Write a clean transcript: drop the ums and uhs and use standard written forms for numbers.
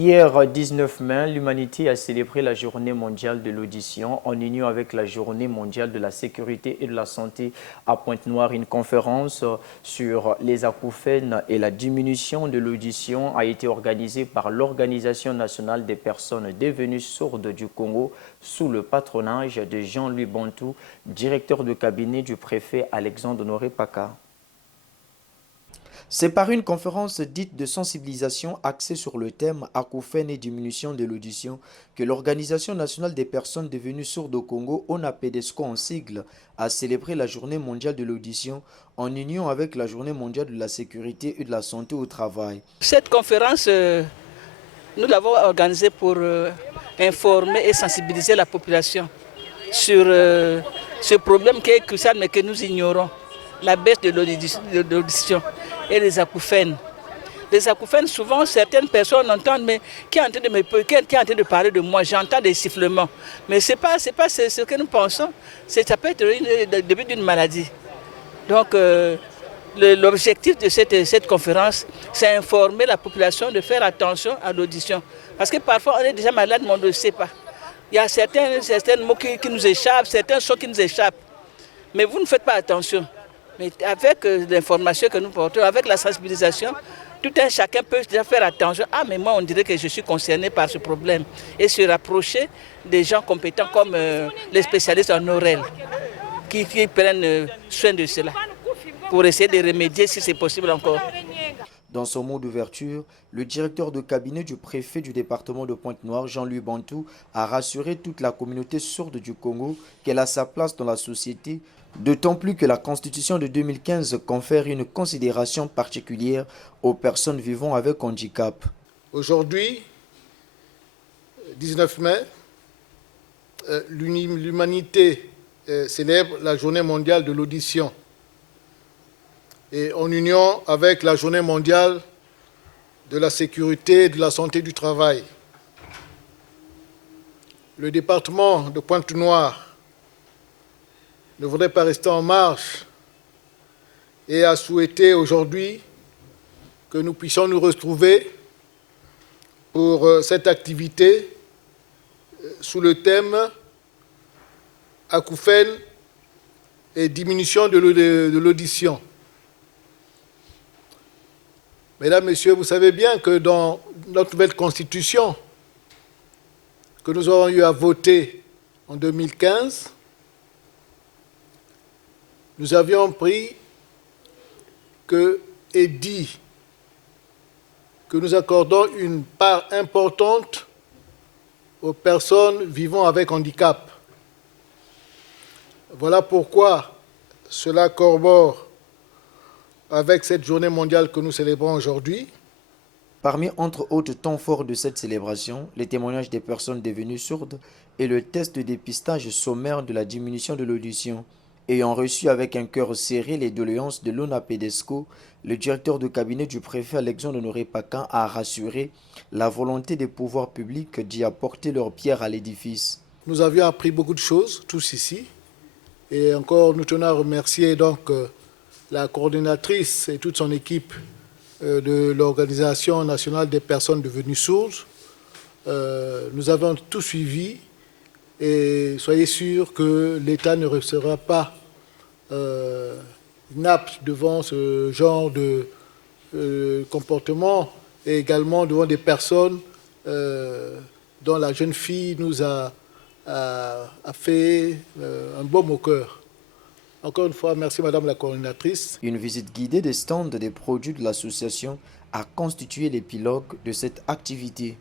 Hier, 19 mai, l'humanité a célébré la journée mondiale de l'audition en union avec la journée mondiale de la sécurité et de la santé à Pointe-Noire. Une conférence sur les acouphènes et la diminution de l'audition a été organisée par l'Organisation nationale des personnes devenues sourdes du Congo sous le patronage de Jean-Louis Bantou, directeur de cabinet du préfet Alexandre Honoré Paka. C'est par une conférence dite de sensibilisation axée sur le thème acouphènes et diminution de l'audition que l'Organisation nationale des personnes devenues sourdes au Congo, ONAPEDESCO en sigle, a célébré la journée mondiale de l'audition en union avec la journée mondiale de la sécurité et de la santé au travail. Cette conférence, nous l'avons organisée pour informer et sensibiliser la population sur ce problème qui est crucial mais que nous ignorons, la baisse de l'audition et les acouphènes. Les acouphènes, souvent, certaines personnes entendent, mais qui est en train de parler de moi, j'entends des sifflements. Mais ce n'est pas ce que nous pensons, ça peut être le début d'une maladie. Donc, l'objectif de cette conférence, c'est informer la population de faire attention à l'audition. Parce que parfois, on est déjà malade, mais on ne le sait pas. Il y a certains mots qui nous échappent, certains sons qui nous échappent. Mais vous ne faites pas attention. Mais avec l'information que nous portons, avec la sensibilisation, tout un chacun peut déjà faire attention. Ah, mais moi, on dirait que je suis concerné par ce problème. Et se rapprocher des gens compétents comme les spécialistes en oreille, qui prennent soin de cela, pour essayer de remédier si c'est possible encore. Dans son mot d'ouverture, le directeur de cabinet du préfet du département de Pointe-Noire, Jean-Louis Bantou, a rassuré toute la communauté sourde du Congo qu'elle a sa place dans la société, d'autant plus que la Constitution de 2015 confère une considération particulière aux personnes vivant avec handicap. Aujourd'hui, 19 mai, l'humanité célèbre la journée mondiale de l'audition. Et en union avec la journée mondiale de la sécurité et de la santé du travail. Le département de Pointe-Noire ne voudrait pas rester en marche et a souhaité aujourd'hui que nous puissions nous retrouver pour cette activité sous le thème acouphènes et diminution de l'audition. Mesdames, Messieurs, vous savez bien que dans notre nouvelle Constitution que nous aurons eu à voter en 2015, nous avions pris et dit que nous accordons une part importante aux personnes vivant avec handicap. Voilà pourquoi cela corrobore avec cette journée mondiale que nous célébrons aujourd'hui. Parmi entre autres temps forts de cette célébration, les témoignages des personnes devenues sourdes et le test de dépistage sommaire de la diminution de l'audition. Ayant reçu avec un cœur serré les doléances de l'ONAPEDESCO, le directeur de cabinet du préfet Alexandre Honoré Paka a rassuré la volonté des pouvoirs publics d'y apporter leur pierre à l'édifice. Nous avions appris beaucoup de choses, tous ici, et encore nous tenons à remercier donc la coordinatrice et toute son équipe de l'Organisation nationale des personnes devenues sourdes. Nous avons tout suivi et soyez sûrs que l'État ne restera pas inapte devant ce genre de comportement et également devant des personnes dont la jeune fille nous a fait un baume au cœur. Encore une fois, merci Madame la coordinatrice. Une visite guidée des stands des produits de l'association a constitué l'épilogue de cette activité.